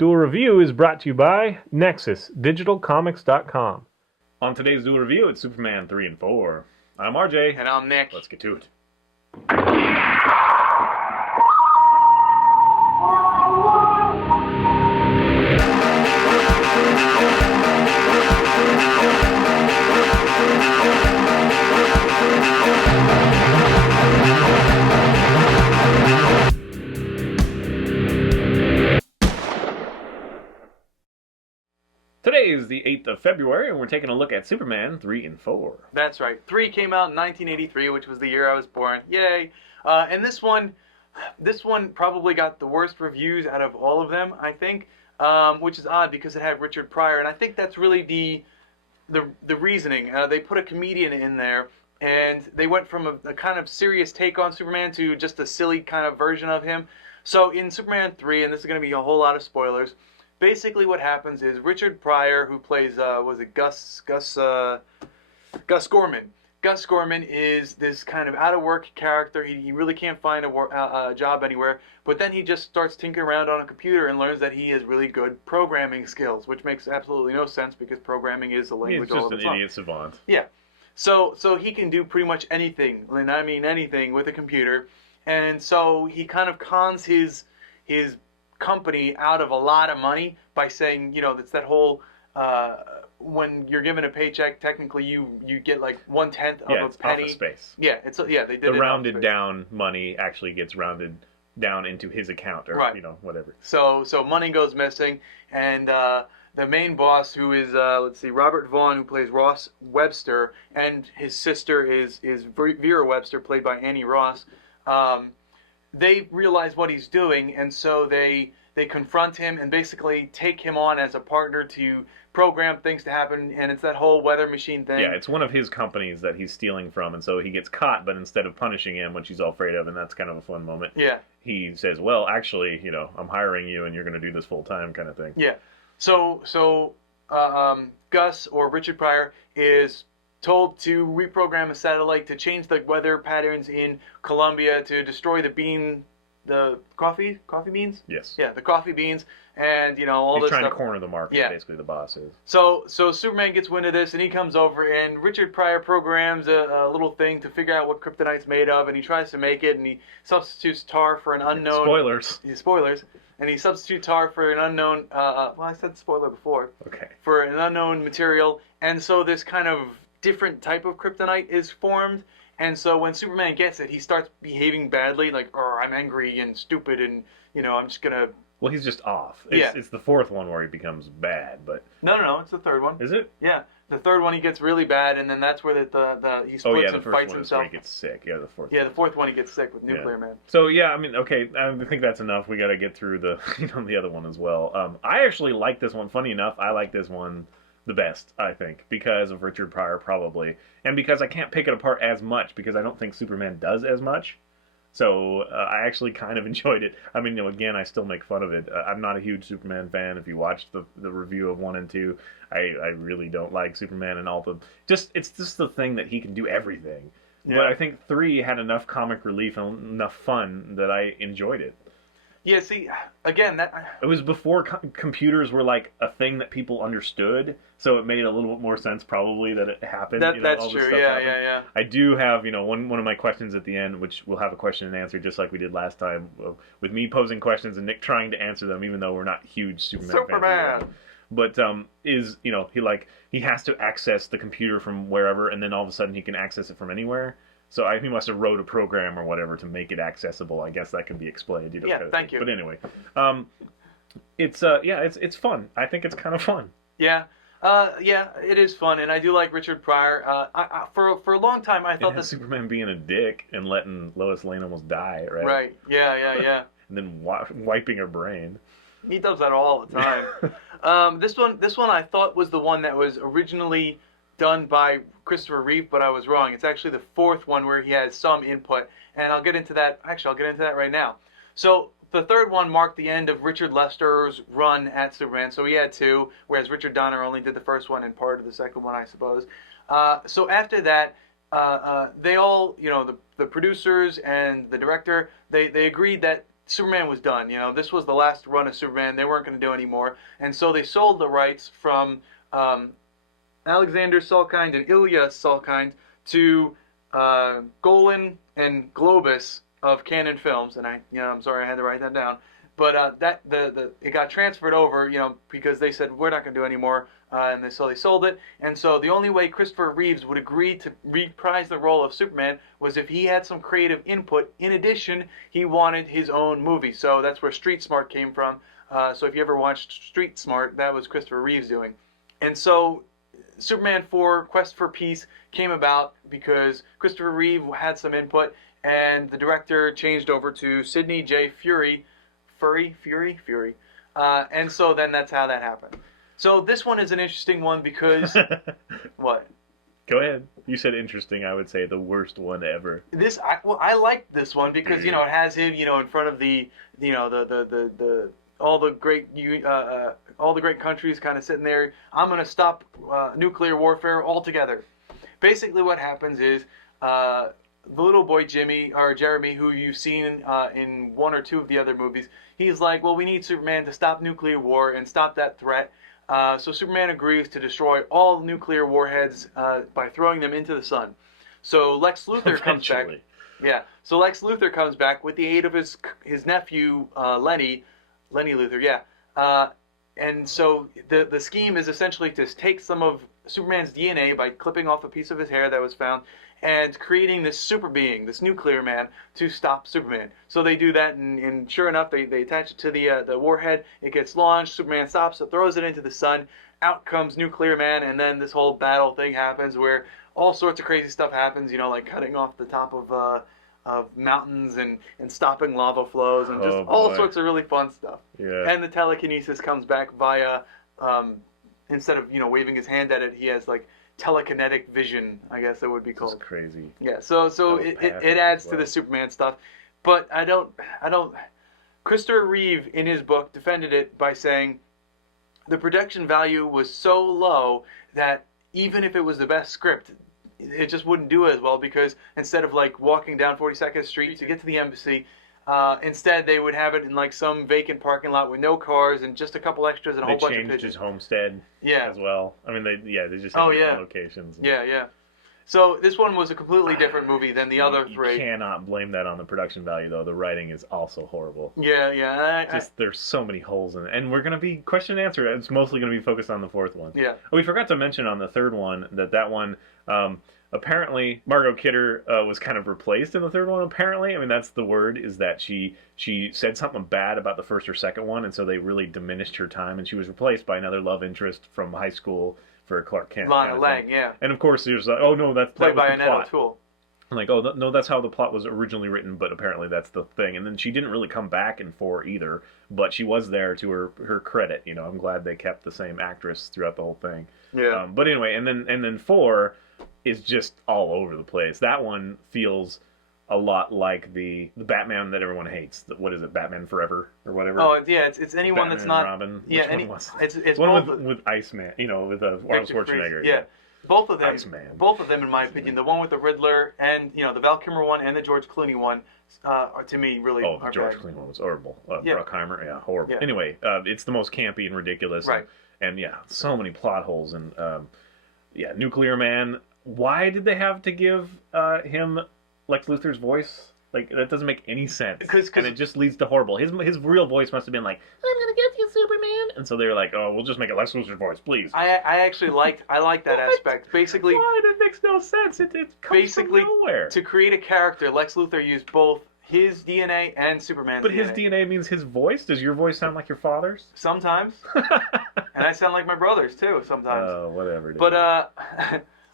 Duel Review is brought to you by NexusDigitalComics.com. On today's Duel Review, it's Superman 3 and 4. I'm RJ. And I'm Nick. Let's get to it. Today is the 8th of February, and we're taking a look at Superman 3 and 4. That's right. 3 came out in 1983, which was the year I was born. Yay! And this one probably got the worst reviews out of all of them, I think, which is odd because it had Richard Pryor, and I think that's really the reasoning. They put a comedian in there, and they went from a kind of serious take on Superman to just a silly kind of version of him. So in Superman 3, and this is going to be a whole lot of spoilers, basically what happens is Richard Pryor, who plays, Gus Gorman. Gus Gorman is this kind of out-of-work character. He really can't find a job anywhere, but then he just starts tinkering around on a computer and learns that he has really good programming skills, which makes absolutely no sense because programming is a language all of its own. He's just an idiot savant. Yeah. So he can do pretty much anything, and I mean anything, with a computer, and so he kind of cons his company out of a lot of money by saying, it's that whole when you're given a paycheck, technically you get like 1/10 of a penny. Office space. Yeah, they did the rounded down money actually gets rounded down into his account, or right. Whatever. So money goes missing, and the main boss, who is Robert Vaughn, who plays Ross Webster, and his sister is Vera Webster, played by Annie Ross. They realize what he's doing, and so they confront him and basically take him on as a partner to program things to happen, and it's that whole weather machine thing. Yeah, it's one of his companies that he's stealing from, and so he gets caught, but instead of punishing him, which he's all afraid of, and that's kind of a fun moment, yeah, he says, well, actually, I'm hiring you, and you're going to do this full-time kind of thing. Yeah. So Gus, or Richard Pryor, is told to reprogram a satellite to change the weather patterns in Colombia to destroy the coffee beans? Yes. Yeah, the coffee beans, and all He's this trying stuff. to corner the market, yeah. Basically the boss is. So Superman gets wind of this, and he comes over, and Richard Pryor programs a little thing to figure out what kryptonite's made of, and he tries to make it, and he substitutes tar for an unknown... Spoilers. Yeah, spoilers. And he substitutes tar for an unknown... well, I said spoiler before. Okay. For an unknown material, and so this kind of different type of kryptonite is formed. And so when Superman gets it, he starts behaving badly, like, I'm angry and stupid, and, I'm just going to... Well, he's just off. Yeah. It's the fourth one where he becomes bad, but... No, it's the third one. Is it? Yeah. The third one he gets really bad, and then that's where he splits and fights himself. The first one is where he gets sick. Yeah, the fourth Yeah, the fourth one he gets sick with Nuclear Man. So, yeah, I mean, okay, I think that's enough. We got to get through the other one as well. I actually like this one. Funny enough, I like this one the best, I think, because of Richard Pryor, probably, and because I can't pick it apart as much, because I don't think Superman does as much. So I actually kind of enjoyed it. I mean, again, I still make fun of it. I'm not a huge Superman fan. If you watched the review of 1 and 2, I really don't like Superman and all the... It's just the thing that he can do everything. Yeah. But I think 3 had enough comic relief and enough fun that I enjoyed it. Yeah, see, again, it was before computers were like a thing that people understood, so it made a little bit more sense probably that it happened. That's true. Yeah. I do have, one of my questions at the end, which we'll have a question and answer just like we did last time, with me posing questions and Nick trying to answer them, even though we're not huge Superman fans. But he has to access the computer from wherever, and then all of a sudden he can access it from anywhere. So he must have wrote a program or whatever to make it accessible. I guess that can be explained. Yeah, thank you. But anyway, it's fun. I think it's kind of fun. Yeah, it is fun, and I do like Richard Pryor. For a long time I thought that Superman being a dick and letting Lois Lane almost die, right? Right. Yeah. And then wiping her brain. He does that all the time. This one I thought was the one that was originally done by Christopher Reeve, but I was wrong. It's actually the fourth one where he has some input, and I'll get into that. Actually, I'll get into that right now. So the third one marked the end of Richard Lester's run at Superman. So he had 2, whereas Richard Donner only did the first one and part of the second one, I suppose. So after that, they all, the producers and the director, they agreed that Superman was done. This was the last run of Superman. They weren't going to do anymore, and so they sold the rights from Alexander Salkind and Ilya Salkind to Golan and Globus of Canon Films. And I'm sorry I had to write that down. But it got transferred over, because they said we're not going to do anymore, so they sold it. And so the only way Christopher Reeves would agree to reprise the role of Superman was if he had some creative input. In addition, he wanted his own movie. So that's where Street Smart came from. So if you ever watched Street Smart, that was Christopher Reeves doing. And so Superman 4, Quest for Peace, came about because Christopher Reeve had some input, and the director changed over to Sidney J. Fury. And so then that's how that happened. So this one is an interesting one because... What? Go ahead. You said interesting. I would say the worst one ever. I like this one because, it has him, in front of the all the great countries kind of sitting there. I'm going to stop nuclear warfare altogether. Basically what happens is the little boy Jeremy, who you've seen in one or two of the other movies, he's like, well, we need Superman to stop nuclear war and stop that threat. So Superman agrees to destroy all nuclear warheads by throwing them into the sun. So Lex Luthor comes back. Yeah. So Lex Luthor comes back with the aid of his nephew Lenny Luthor. Yeah. And so the scheme is essentially to take some of Superman's DNA by clipping off a piece of his hair that was found and creating this super being, this nuclear man, to stop Superman. So they do that, and sure enough, they attach it to the warhead. It gets launched. Superman stops it, throws it into the sun. Out comes Nuclear Man, and then this whole battle thing happens where all sorts of crazy stuff happens, like cutting off the top of mountains and stopping lava flows and just all sorts of really fun stuff. Yeah. And the telekinesis comes back via, instead of, waving his hand at it, he has like telekinetic vision, I guess it would be called. That's crazy. Yeah, so it adds to the Superman stuff. But I don't Christopher Reeve in his book defended it by saying the production value was so low that even if it was the best script, it just wouldn't do as well, because instead of like walking down 42nd Street to get to the embassy, instead they would have it in like some vacant parking lot with no cars and just a couple extras and a whole bunch of pigeons. They changed his homestead as well. I mean, they just had different locations. Yeah. So this one was a completely different movie than the other three. You cannot blame that on the production value, though. The writing is also horrible. Yeah. There's so many holes in it. And we're going to be question and answer. It's mostly going to be focused on the fourth one. Yeah. We forgot to mention on the third one that one... apparently, Margot Kidder was kind of replaced in the third one, apparently. I mean, that's the word, is that she said something bad about the first or second one, and so they really diminished her time, and she was replaced by another love interest from high school for Clark Kent. Lana Lang, yeah. And of course, there's oh no, that's played by the Annette plot. O'Toole. I'm like, oh no, that's how the plot was originally written, but apparently that's the thing. And then she didn't really come back in 4 either, but she was there to her credit. I'm glad they kept the same actress throughout the whole thing. Yeah. But anyway, and then 4 is just all over the place. That one feels a lot like the Batman that everyone hates. What is it, Batman Forever or whatever? Oh yeah, it's anyone Batman that's not. Robin. Yeah, it's one with Iceman. With Arnold Schwarzenegger. Yeah. Both of them. Iceman. Both of them, in my opinion, the one with the Riddler and the Val Kilmer one and the George Clooney one, are to me really. Oh, the George Clooney one was horrible. Bruckheimer, horrible. Yeah. Anyway, it's the most campy and ridiculous. Right. And so many plot holes and Nuclear Man. Why did they have to give him Lex Luthor's voice? Like, that doesn't make any sense. And it just leads to horrible. His real voice must have been like, I'm gonna get you, Superman. And so they were like, oh, we'll just make it Lex Luthor's voice, please. I actually liked that aspect. Basically, why? That makes no sense. It comes from nowhere. To create a character, Lex Luthor used both his DNA and Superman's But DNA. his DNA means his voice? Does your voice sound like your father's? Sometimes. And I sound like my brother's, too, sometimes. Oh, whatever. But,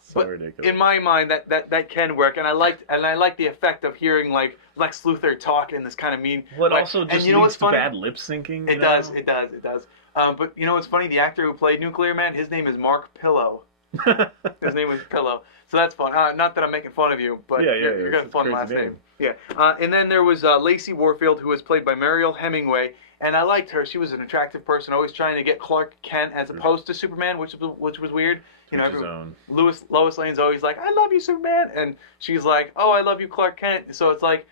so ridiculous. In my mind, that can work, and I liked the effect of hearing like Lex Luthor talk in this kind of mean. Well, it also just leads to bad lip syncing. It does. But you know what's funny? The actor who played Nuclear Man, his name is Mark Pillow. His name was Pillow, so that's fun. Not that I'm making fun of you, but you're got a fun last name. Yeah. And then there was Lacey Warfield, who was played by Mariel Hemingway. And I liked her. She was an attractive person, always trying to get Clark Kent as opposed to Superman, which was weird. Lois Lane's always like, I love you, Superman. And she's like, oh, I love you, Clark Kent. So it's like,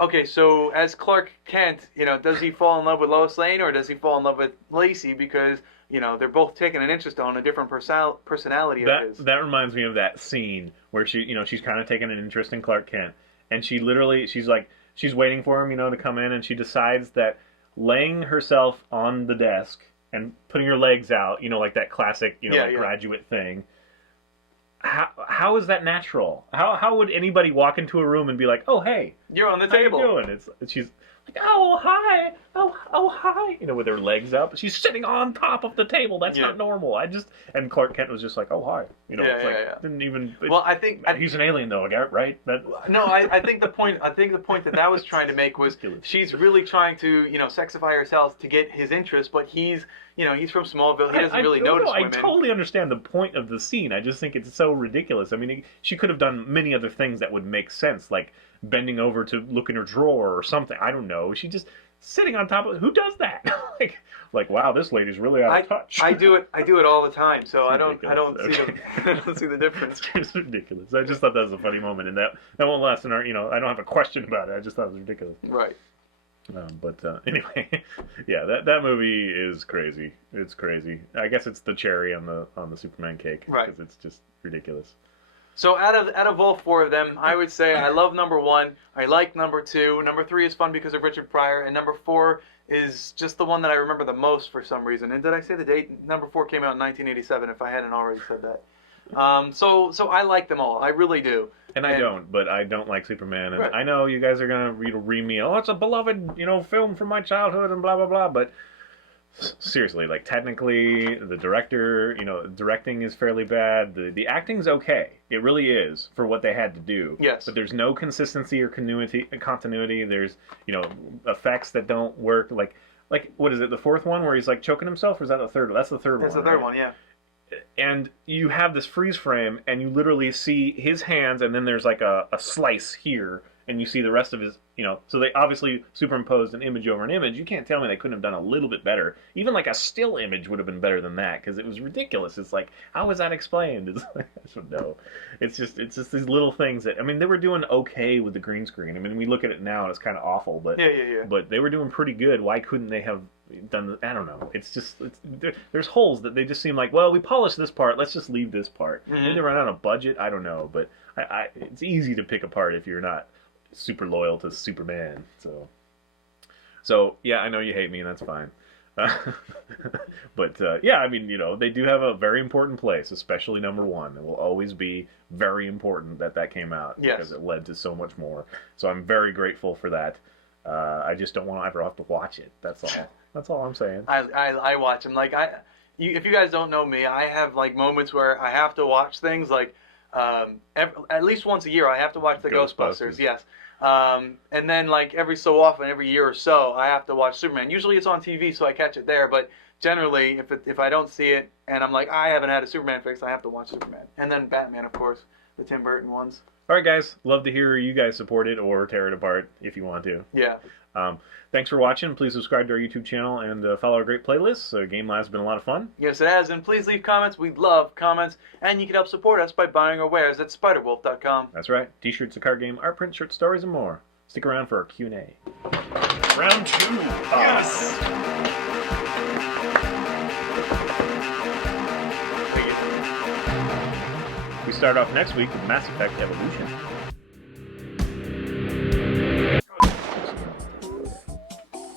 Okay, so as Clark Kent, does he fall in love with Lois Lane or does he fall in love with Lacey because they're both taking an interest on a different personality of his? That reminds me of that scene where she's kind of taking an interest in Clark Kent, and she's waiting for him, to come in, and she decides that laying herself on the desk and putting her legs out, like that classic, graduate thing. How is that natural? How would anybody walk into a room and be like, "Oh, hey, you're on the how table." You doing? She's like, "Oh, hi, oh, hi," with her legs up. She's sitting on top of the table. That's not normal. And Clark Kent was just like, "Oh, hi," Didn't even. Well, I think he's an alien, though, right? No, I think the point that was trying to make was she's really trying to sexify herself to get his interest, but he's from Smallville. He doesn't really notice women. I totally understand the point of the scene. I just think it's so ridiculous. I mean, she could have done many other things that would make sense, like bending over to look in her drawer or something. I don't know. She just sitting on top of. Who does that? like wow, this lady's really out of touch. I do it all the time, so I don't Okay. see the difference. It's ridiculous. I just thought that was a funny moment, and that won't last in our. I don't have a question about it. I just thought it was ridiculous. Right. But anyway, yeah, that movie is crazy. It's crazy. I guess it's the cherry on the Superman cake, right? Because it's just ridiculous. So out of all four of them, I would say I love number 1. I like number 2. Number 3 is fun because of Richard Pryor, and number 4 is just the one that I remember the most for some reason. And did I say the date? Number 4 came out in 1987. If I hadn't already said that. So I like them all. I really do. And I don't, but I don't like Superman. And right. I know you guys are gonna read me. Oh, it's a beloved, film from my childhood and blah blah blah. But seriously, like technically, the director, directing is fairly bad. The acting's okay. It really is for what they had to do. Yes. But there's no consistency or continuity. There's effects that don't work. Like what is it? The fourth one where he's like choking himself, or is that the third? That's the third one. That's the third right? one, yeah. And you have this freeze frame, and you literally see his hands, and then there's like a slice here, and you see the rest of his, so they obviously superimposed an image over an image. You can't tell me they couldn't have done a little bit better. Even like a still image would have been better than that, because it was ridiculous. It's like, how was that explained? It's like, I don't know. It's just these little things that, they were doing okay with the green screen. We look at it now, and it's kind of awful, but yeah. But they were doing pretty good. Why couldn't they have done? I don't know. There's holes that they just seem like, well, we polished this part, let's just leave this part. Mm-hmm. Maybe they run out of budget. I don't know, but it's easy to pick apart if you're not super loyal to Superman. So yeah, I know you hate me, and that's fine. But yeah, they do have a very important place, especially number 1. It will always be very important that came out, yes, because it led to so much more. So I'm very grateful for that. I just don't want to ever have to watch it. That's all. That's all I'm saying. I watch them. If you guys don't know me, I have moments where I have to watch things at least once a year. I have to watch the Ghostbusters. Yes. And then every so often, every year or so, I have to watch Superman. Usually it's on TV, so I catch it there. But generally, if I don't see it and I'm like, I haven't had a Superman fix, I have to watch Superman. And then Batman, of course, the Tim Burton ones. All right, guys. Love to hear you guys support it or tear it apart if you want to. Yeah. Thanks for watching. Please subscribe to our YouTube channel and follow our great playlists. Game Live's been a lot of fun. Yes, it has. And please leave comments. We love comments. And you can help support us by buying our wares at spiderwolf.com. That's right. T-shirts, a card game, art print, short stories, and more. Stick around for our Q&A. Round 2. Yes! We start off next week with Mass Effect Evolution.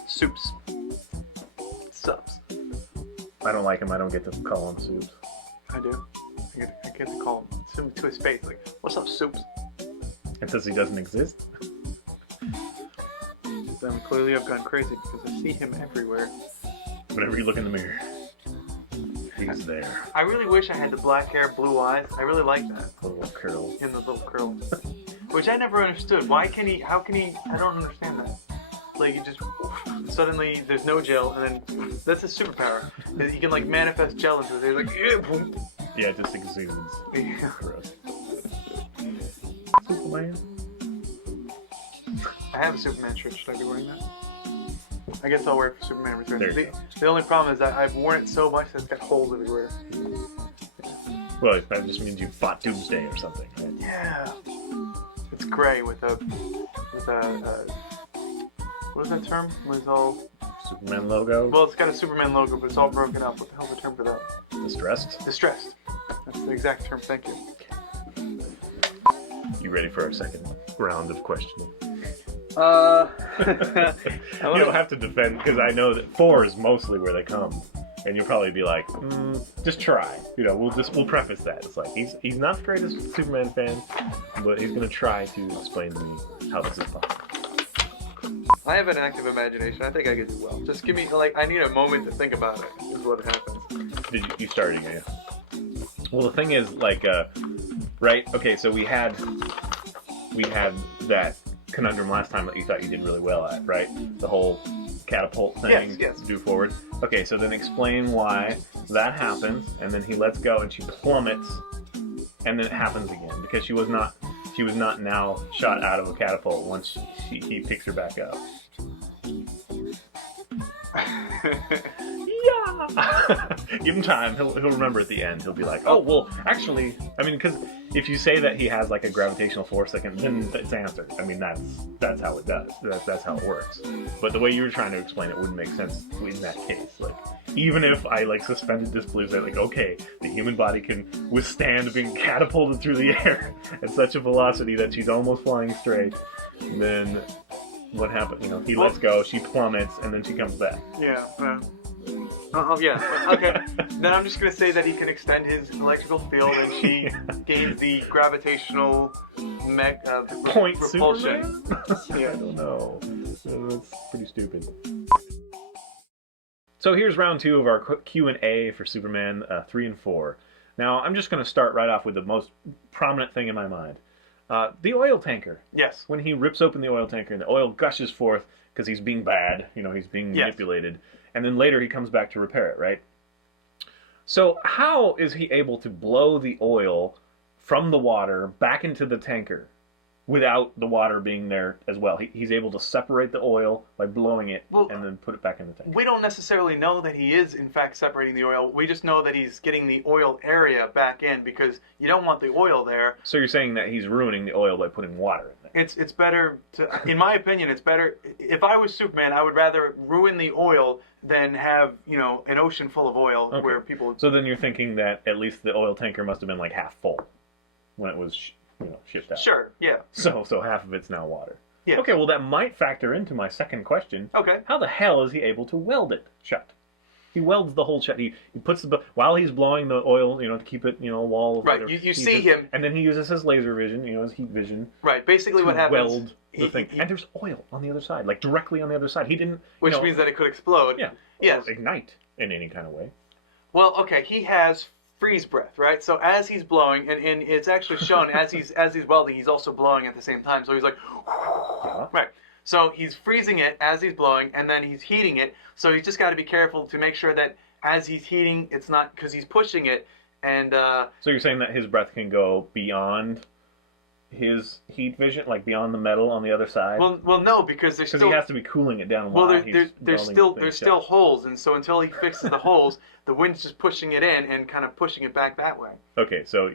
Soups. Subs. I don't like him. I don't get to call him Soups. I do. I get to call him to his face. What's up, Soups? It says he doesn't exist. Then clearly I've gone crazy because I see him everywhere. Whenever you look in the mirror, he's there. I really wish I had the black hair, blue eyes. I really like that. The little curl. In the little curls. Which I never understood. Why can he, how can he, I don't understand that. He just, suddenly there's no gel, and then, that's his superpower. He can manifest gel into it. He's boom. Yeah, it just exudes. Yeah. Gross. Superman. I have a Superman shirt. Should I be wearing that? I guess I'll wear it for Superman Returns. The only problem is that I've worn it so much that it's got holes everywhere. Well, that just means you fought Doomsday or something, right? Yeah. It's gray with a What is that term? When it's all... Superman logo. Well, it's got a Superman logo, but it's all broken up. What the hell's the term for that? Distressed. Distressed. That's the exact term. Thank you. You ready for our second round of questioning? You You don't have to defend, because I know that 4 is mostly where they come, and you'll probably be like, just try. We'll preface that. It's like he's not the greatest Superman fan, but he's gonna try to explain to me how this is possible. I have an active imagination. I think I could do well. Just give me, I need a moment to think about it, is what happens. You started again. Well, the thing is, right? Okay, so we had that conundrum last time that you thought you did really well at, right? The whole catapult thing. Yes. Do forward. Okay, so then explain why that happens, and then he lets go and she plummets, and then it happens again because she was not now shot out of a catapult once he picks her back up. Yeah. Give him time. He'll remember at the end. He'll be like, oh, well, actually, because if you say that he has like a gravitational force then it's answered. That's how it does. That's how it works. But the way you were trying to explain it wouldn't make sense in that case. Even if I suspended disbelief that okay, the human body can withstand being catapulted through the air at such a velocity that she's almost flying straight, then what happened? He lets go, she plummets, and then she comes back. Yeah. Yeah. Okay. Then I'm just gonna say that he can extend his electrical field, and she gains the gravitational Point repulsion. Yeah. I don't know. That's pretty stupid. So here's round 2 of our Q&A for Superman 3 and 4. Now I'm just gonna start right off with the most prominent thing in my mind. The oil tanker. Yes. When he rips open the oil tanker and the oil gushes forth because he's being bad, he's being manipulated, and then later he comes back to repair it, right? So how is he able to blow the oil from the water back into the tanker without the water being there as well? He's able to separate the oil by blowing it and then put it back in the tanker. We don't necessarily know that he is, in fact, separating the oil. We just know that he's getting the oil area back in because you don't want the oil there. So you're saying that he's ruining the oil by putting water in there? It's better to, in my opinion, it's better. If I was Superman, I would rather ruin the oil than have, an ocean full of oil where people... So then you're thinking that at least the oil tanker must have been half full when it was... shipped out. Sure, yeah. So half of it's now water. Yeah. Okay, well that might factor into my second question. Okay. How the hell is he able to weld it shut? He welds the whole shut. He puts while he's blowing the oil, to keep it, a wall. Right. You see him, and then he uses his laser vision, his heat vision. Right. Basically, what happens? Weld the thing, and there's oil on the other side, directly on the other side. He didn't. Which means that it could explode. Yeah. Yes. Or ignite in any kind of way. Well, okay. He has freeze breath, right? So as he's blowing, and it's actually shown as he's welding, he's also blowing at the same time. So he's like, right. So he's freezing it as he's blowing, and then he's heating it. So he's just got to be careful to make sure that as he's heating, it's not because he's pushing it. And so you're saying that his breath can go beyond his heat vision, beyond the metal on the other side? Well, no, because there's still... he has to be cooling it down. Well, there's still holes, and so until he fixes the holes, the wind's just pushing it in and kind of pushing it back that way. Okay, so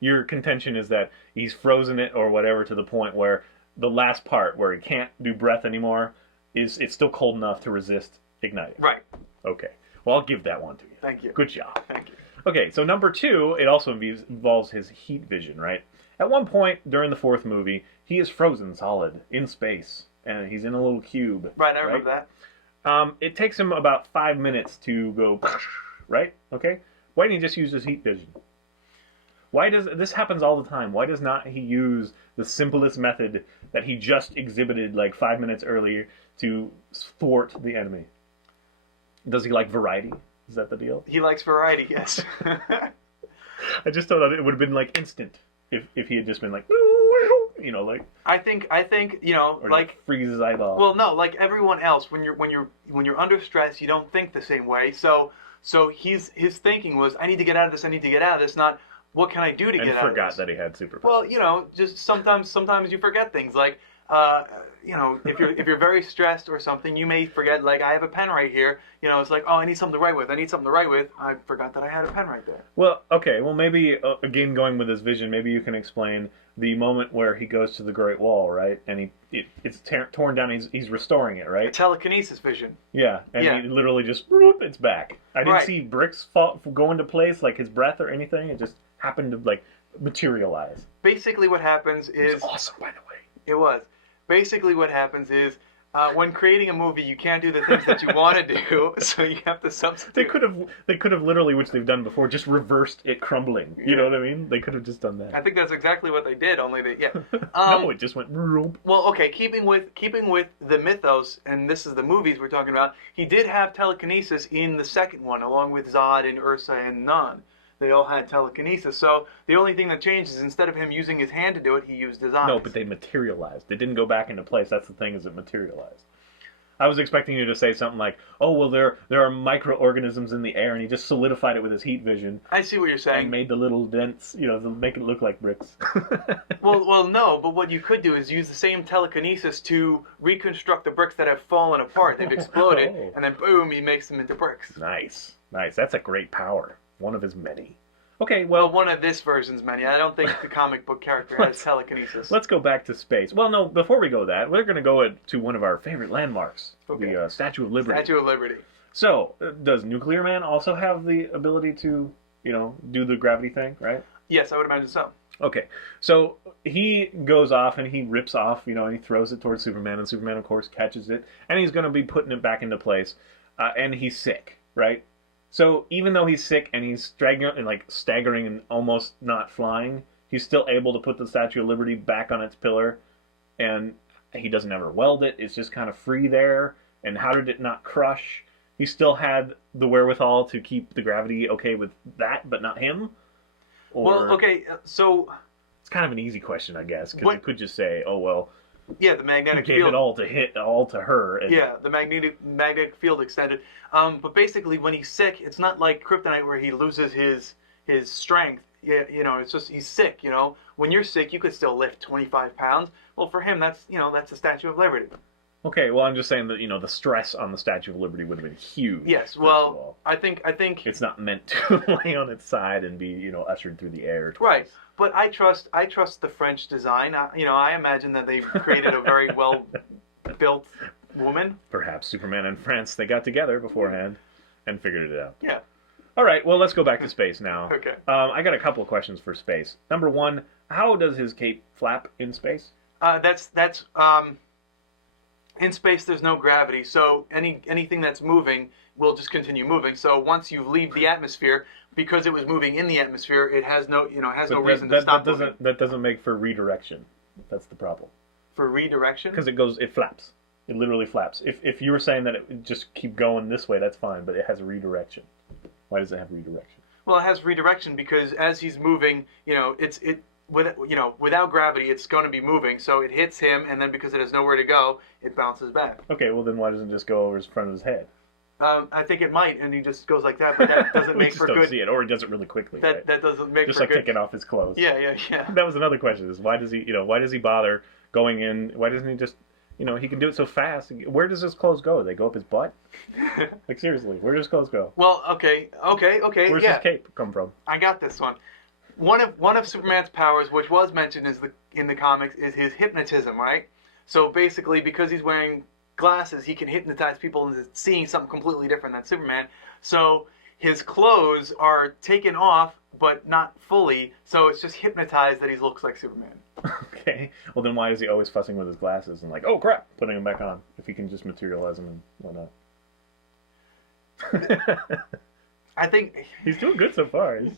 your contention is that he's frozen it or whatever to the point where the last part where he can't do breath anymore it's still cold enough to resist igniting. Right. Okay. Well, I'll give that one to you. Thank you. Good job. Thank you. Okay, so number 2, it also involves his heat vision, right? At one point during the 4th movie, he is frozen solid in space, and he's in a little cube. Right, I remember that. It takes him about 5 minutes to go, right? Okay? Why didn't he just use his heat vision? Why does this happens all the time? Why does not he use the simplest method that he just exhibited 5 minutes earlier to thwart the enemy? Does he like variety? Is that the deal? He likes variety, yes. I just thought it would have been instant if he had just been I think or freeze his eyeball. Well, no, like everyone else, when you're under stress, you don't think the same way. So his thinking was, I need to get out of this. I need to get out of this. Not what can I do to get out of this. And forgot that he had superpowers. Well, just sometimes you forget things. if you're very stressed or something, you may forget, like, I have a pen right here. It's like, oh, I need something to write with. I forgot that I had a pen right there. Well, okay. Well, maybe again going with his vision, maybe you can explain the moment where he goes to the Great Wall, right? And it's torn down. He's restoring it, right? Telekinesis vision. Yeah, and he literally just whoop, it's back. I didn't see bricks go into place, like his breath or anything. It just happened to like materialize. Basically, what happens is it was awesome, by the way. It was. Basically, what happens is when creating a movie, you can't do the things that you want to do, so you have to substitute. They could have literally, which they've done before, just reversed it crumbling. You know what I mean? They could have just done that. I think that's exactly what they did. Only no, it just went. Well, okay. Keeping with the mythos, and this is the movies we're talking about. He did have telekinesis in the second one, along with Zod and Ursa and Nun. They all had telekinesis. So the only thing that changed is instead of him using his hand to do it, he used his eyes. No, but they materialized. They didn't go back into place. That's the thing, is it materialized. I was expecting you to say something like, oh, well, there are microorganisms in the air, and he just solidified it with his heat vision. I see what you're saying. And made the little dents, to make it look like bricks. well, no, but what you could do is use the same telekinesis to reconstruct the bricks that have fallen apart. They've exploded, and then boom, he makes them into bricks. Nice. That's a great power. One of his many. Okay, well, one of this version's many. I don't think the comic book character has telekinesis. Let's go back to space. Well, no, before we go that, we're going to go to one of our favorite landmarks, the Statue of Liberty. Statue of Liberty. So, does Nuclear Man also have the ability to, do the gravity thing, right? Yes, I would imagine so. Okay, so he goes off and he rips off, and he throws it towards Superman, and Superman, of course, catches it, and he's going to be putting it back into place, and he's sick, right? So even though he's sick and he's staggering and almost not flying, he's still able to put the Statue of Liberty back on its pillar, and he doesn't ever weld it. It's just kind of free there. And how did it not crush? He still had the wherewithal to keep the gravity okay with that, but not him? So it's kind of an easy question, I guess, because you could just say, oh, well, yeah, the magnetic gave field. it all to her. And yeah, the magnetic field extended. But basically, when he's sick, it's not like Kryptonite where he loses his strength. Yeah, it's just he's sick. When you're sick, you could still lift 25 pounds. Well, for him, that's the Statue of Liberty. Okay, well, I'm just saying that the stress on the Statue of Liberty would have been huge. Yes, well, I think it's not meant to lay on its side and be ushered through the air. Twice. Right. But I trust the French design. I imagine that they created a very well built woman. Perhaps Superman and France, they got together beforehand and figured it out. Yeah. All right, well, let's go back to space now. Okay. I got a couple of questions for space. Number one, how does his cape flap in space? In space there's no gravity, so anything that's moving will just continue moving. So once you leave the atmosphere, because it was moving in the atmosphere, it has no reason to stop moving. That doesn't make for redirection. That's the problem. For redirection? Because it flaps. It literally flaps. If you were saying that it would just keep going this way, that's fine, but it has a redirection. Why does it have redirection? Well, it has redirection because as he's moving, without gravity, it's going to be moving. So it hits him, and then because it has nowhere to go, it bounces back. Okay, well then why doesn't it just go over his front of his head? I think it might, and he just goes like that, but that doesn't make for good. Don't see it, or he does it really quickly. That doesn't make just for like good. taking off his clothes. Yeah. That was another question: is why does he bother going in? Why doesn't he just, he can do it so fast? Where does his clothes go? They go up his butt? Like seriously, where does his clothes go? Well, okay. Where's his cape come from? I got this one. One of Superman's powers, which was mentioned in the comics, is his hypnotism, right? So basically, because he's wearing glasses, he can hypnotize people into seeing something completely different than Superman. So his clothes are taken off, but not fully, so it's just hypnotized that he looks like Superman. Okay. Well, then why is he always fussing with his glasses and like, oh crap, putting them back on, if he can just materialize them and whatnot? I think he's doing good so far. He's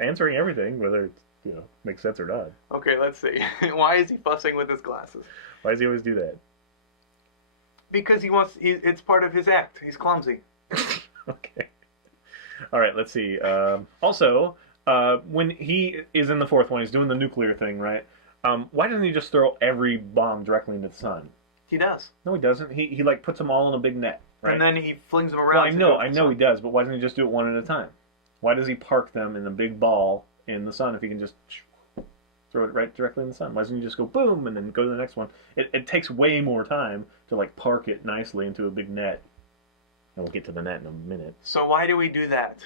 answering everything, whether it makes sense or not. Okay, let's see. Why is he fussing with his glasses? Why does he always do that? Because it's part of his act. He's clumsy. Okay. All right, let's see. Also, when he is in the fourth one, he's doing the nuclear thing, right? Why doesn't he just throw every bomb directly into the sun? He does. No, he doesn't. He puts them all in a big net, right? And then he flings them around. Well, I know he does, but why doesn't he just do it one at a time? Why does he park them in a big ball in the sun if he can just throw it right directly in the sun. Why doesn't you just go boom and then go to the next one? It takes way more time to like park it nicely into a big net. And we'll get to the net in a minute. So why do we do that?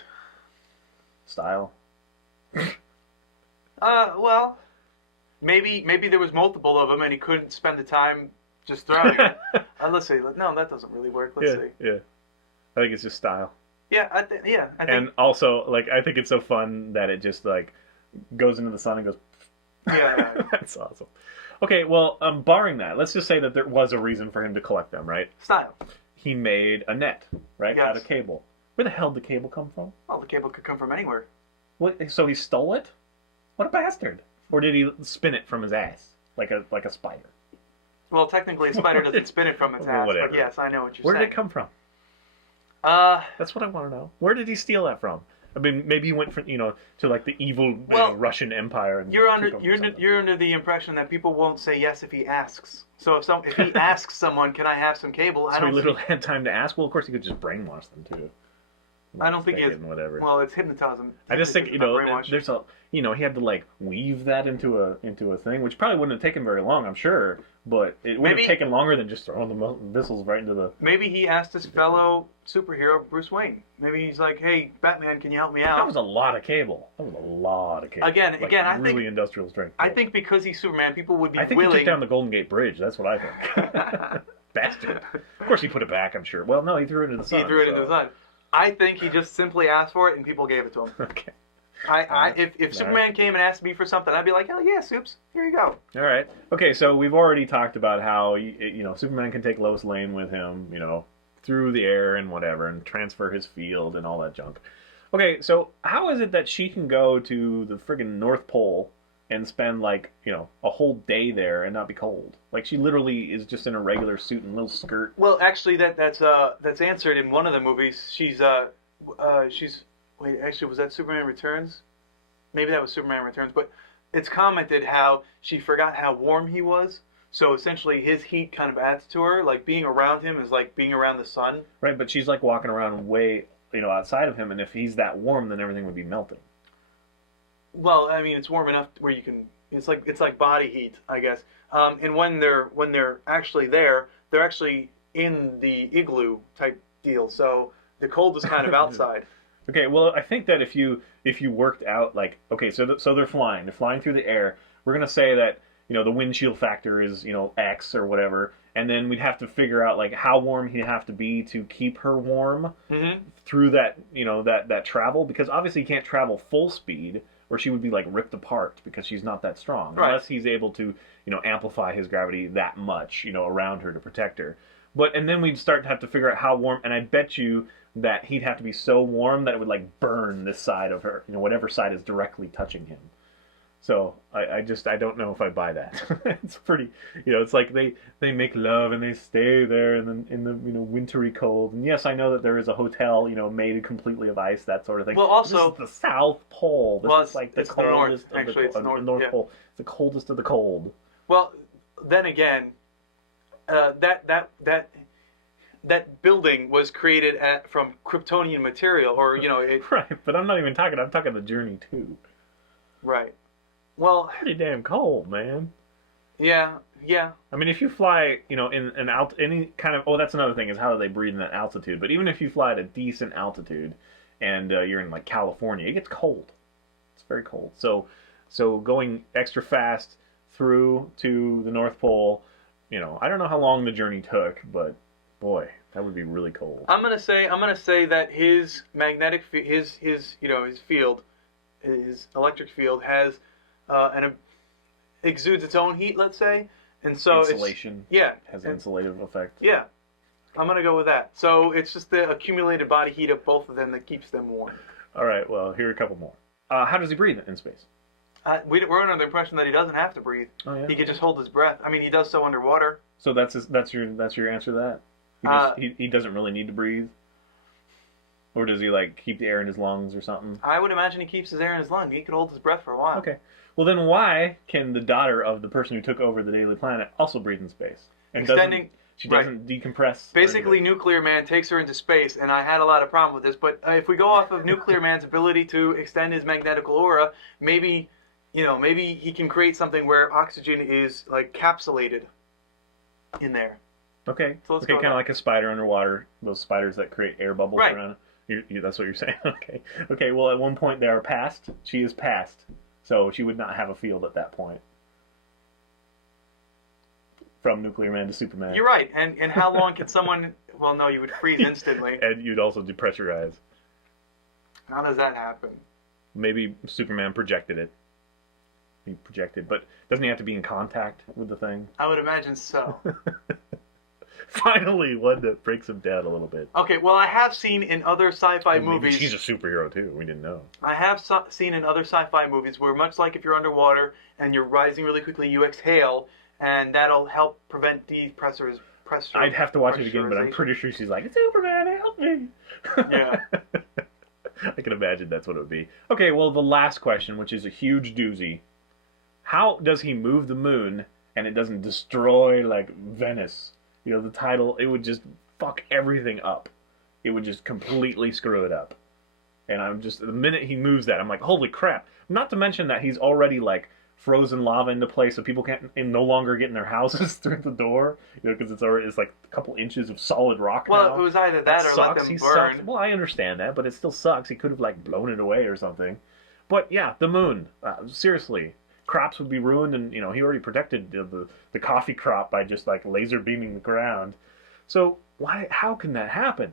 Style. Well, maybe there was multiple of them and he couldn't spend the time just throwing it. Let's see. No, that doesn't really work. Let's see. Yeah. I think it's just style. Yeah, I think. And also, like, I think it's so fun that it just like goes into the sun and goes. Yeah. That's awesome. Okay, well, barring that, let's just say that there was a reason for him to collect them, right? Style. He made a net, right, Yes. out of cable. Where the hell did the cable come from? Well, the cable could come from anywhere. What? So he stole it? What a bastard! Or did he spin it from his ass like a spider? Well, technically, a spider doesn't spin it from its ass, Whatever. but yes, I know what you're Where saying. did it come from? Uh, That's what I want to know. Where did he steal that from? I mean, maybe he went from to like the evil Russian Empire. And you're took over something. you're under the impression that people won't say yes if he asks. So if he asks someone, "Can I have some cable?" So he literally had time to ask. Well, of course he could just brainwash them too. I don't think he has. Whatever. Well, it's hypnotism. I just think Brainwash. there's a he had to like weave that into a thing, which probably wouldn't have taken very long, I'm sure, but it would have taken longer than just throwing the missiles right into the. Maybe he asked his fellow superhero Bruce Wayne. Maybe he's like, "Hey, Batman, can you help me out?" That was a lot of cable. Again, I think really industrial strength. I think because he's Superman, people would be I think willing. he took down the Golden Gate Bridge. That's what I think. Bastard. Of course he put it back, I'm sure. Well, no, he threw it into the sun. He threw it into the sun. I think he just simply asked for it and people gave it to him. Okay. If Superman came and asked me for something, I'd be like, "Oh yeah, Supes, here you go." All right. Okay, so we've already talked about how Superman can take Lois Lane with him, through the air and whatever, and transfer his field and all that junk. Okay, so how is it that she can go to the friggin' North Pole and spend like a whole day there and not be cold? Like she literally is just in a regular suit and little skirt. Well, actually, that's answered in one of the movies. She's wait, actually, was that Superman Returns? Maybe that was Superman Returns, but it's commented how she forgot how warm he was. So essentially, his heat kind of adds to her. Like being around him is like being around the sun. Right, but she's like walking around way outside of him, and if he's that warm, then everything would be melting. Well, I mean, it's warm enough where you can. It's like body heat, I guess. And when they're actually there, they're actually in the igloo type deal. So the cold is kind of outside. Okay, well, I think that if you worked out like so they're flying through the air. We're gonna say that the windshield factor is X or whatever, and then we'd have to figure out like how warm he'd have to be to keep her warm through that that travel, because obviously he can't travel full speed, or she would be like ripped apart because she's not that strong. Right. Unless he's able to, amplify his gravity that much, around her to protect her. And then we'd start to have to figure out how warm, and I bet you that he'd have to be so warm that it would like burn this side of her, whatever side is directly touching him. So I don't know if I buy that. It's pretty, it's like they make love and they stay there in the wintry cold. And yes, I know that there is a hotel made completely of ice, that sort of thing. Well, also this is the South Pole. This is like the coldest of the North Pole. It's the coldest of the cold. Well, then again, that building was created from Kryptonian material, or Right, but I'm not even talking. I'm talking the journey too. Right. Well, pretty damn cold, man. Yeah. I mean, if you fly, in any kind of that's another thing, is how do they breathe in that altitude? But even if you fly at a decent altitude, and you're in like California, it gets cold. It's very cold. So going extra fast through to the North Pole, I don't know how long the journey took, but boy, that would be really cold. I'm gonna say that his magnetic his field, his electric field has exudes its own heat, let's say, and so insulation. Has an insulative effect. Yeah, I'm gonna go with that. So it's just the accumulated body heat of both of them that keeps them warm. All right. Well, here are a couple more. How does he breathe in space? We're under the impression that he doesn't have to breathe. Oh, yeah? He could just hold his breath. I mean, he does so underwater. So that's your answer to that? He doesn't really need to breathe? Or does he like keep the air in his lungs or something? I would imagine he keeps his air in his lung. He could hold his breath for a while. Okay. Well, then why can the daughter of the person who took over the Daily Planet also breathe in space? And she doesn't decompress? Basically, Nuclear Man takes her into space, and I had a lot of problem with this, but if we go off of Nuclear Man's ability to extend his magnetical aura, maybe maybe he can create something where oxygen is like capsulated in there. Okay. So let's okay, go kind of with like a spider underwater. Those spiders that create air bubbles Right. around. That's what you're saying. Okay. Okay. Well, at one point they are past. She is past, so she would not have a field at that point. From Nuclear Man to Superman. You're right. And how long can someone? Well, no, you would freeze instantly. And you'd also depressurize. How does that happen? Maybe Superman projected it. He projected, but doesn't he have to be in contact with the thing? I would imagine so. Finally, one that breaks him down a little bit. Okay, well, I have seen in other sci-fi Maybe movies. she's a superhero too. We didn't know. I have seen in other sci-fi movies where, much like if you're underwater and you're rising really quickly, you exhale, and that'll help prevent depressors. I'd have to watch it again, but I'm pretty sure she's like, Superman, help me. Yeah. I can imagine that's what it would be. Okay, well, the last question, which is a huge doozy. How does he move the moon and it doesn't destroy, like, Venice? The title, it would just fuck everything up. It would just completely screw it up. And I'm just, the minute he moves that, I'm like, holy crap. Not to mention that he's already, like, frozen lava into place so people can't no longer get in their houses through the door, because it's like a couple inches of solid rock now. Well, it was either that or let them He burn. sucks. Well, I understand that, but it still sucks. He could have, like, blown it away or something. But, yeah, the moon. Seriously. Crops would be ruined, and, he already protected the coffee crop by just, like, laser beaming the ground. So, how can that happen?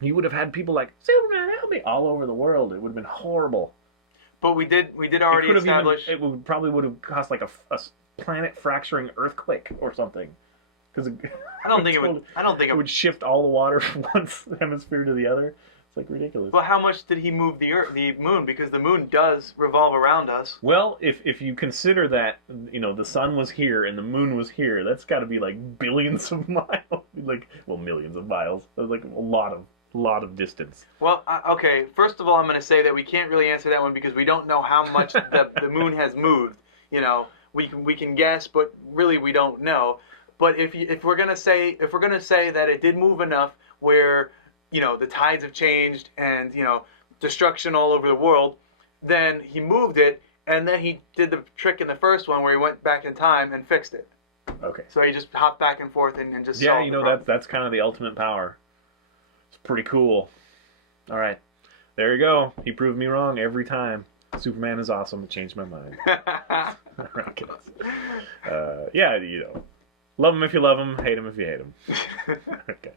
He would have had people like, Superman, help me, all over the world. It would have been horrible. But we did already establish. It probably would have cost like a planet fracturing earthquake or something. Because I don't think it would shift all the water from one hemisphere to the other. It's like ridiculous. Well, how much did he move the moon? Because the moon does revolve around us. Well, if you consider that the sun was here and the moon was here, that's got to be like billions of miles, millions of miles. That's like a lot of distance. Well, okay. First of all, I'm going to say that we can't really answer that one because we don't know how much the moon has moved. We can guess, but really we don't know. But if we're going to say that it did move enough where the tides have changed and destruction all over the world, then he moved it, and then he did the trick in the first one where he went back in time and fixed it. Okay. So he just hopped back and forth and just solved the problem. that's kind of the ultimate power. It's pretty cool. All right, there you go. He proved me wrong every time. Superman is awesome. It changed my mind. Yeah, love him if you love him, hate him if you hate him. Okay.